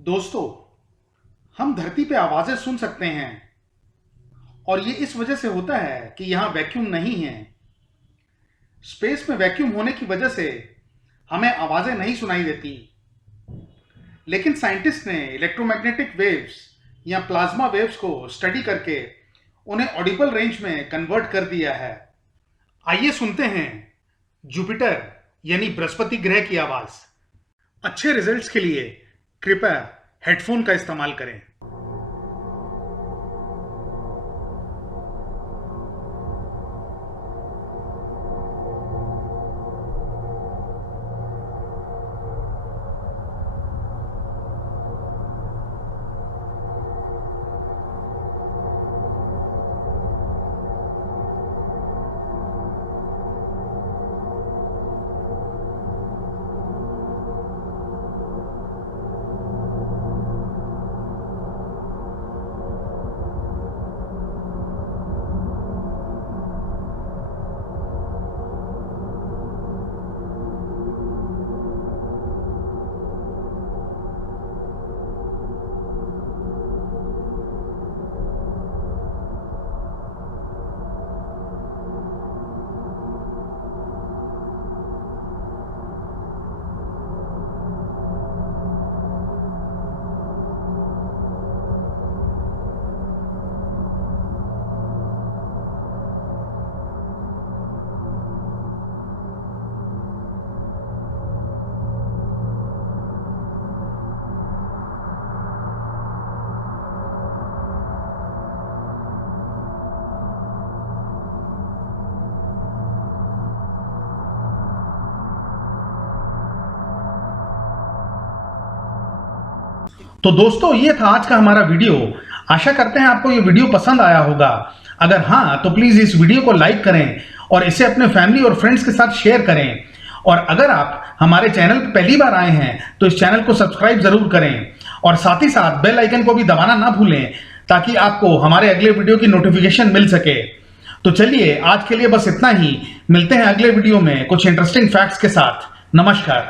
दोस्तों, हम धरती पे आवाजें सुन सकते हैं और ये इस वजह से होता है कि यहाँ वैक्यूम नहीं है। स्पेस में वैक्यूम होने की वजह से हमें आवाजें नहीं सुनाई देती। लेकिन साइंटिस्ट ने इलेक्ट्रोमैग्नेटिक वेव्स या प्लाज्मा वेव्स को स्टडी करके उन्हें ऑडिबल रेंज में कन्वर्ट कर दिया है। आइए सुनते हैं जुपिटर यानी बृहस्पति ग्रह की आवाज। अच्छे रिजल्ट्स के लिए कृपया हेडफोन का इस्तेमाल करें। तो दोस्तों, ये था आज का हमारा वीडियो। आशा करते हैं आपको ये वीडियो पसंद आया होगा। अगर हाँ, तो प्लीज इस वीडियो को लाइक करें और इसे अपने फैमिली और फ्रेंड्स के साथ शेयर करें। और अगर आप हमारे चैनल पर पहली बार आए हैं तो इस चैनल को सब्सक्राइब जरूर करें और साथ ही साथ बेल आइकन को भी दबाना ना भूलें ताकि आपको हमारे अगले वीडियो की नोटिफिकेशन मिल सके। तो चलिए, आज के लिए बस इतना ही। मिलते हैं अगले वीडियो में कुछ इंटरेस्टिंग फैक्ट्स के साथ। नमस्कार।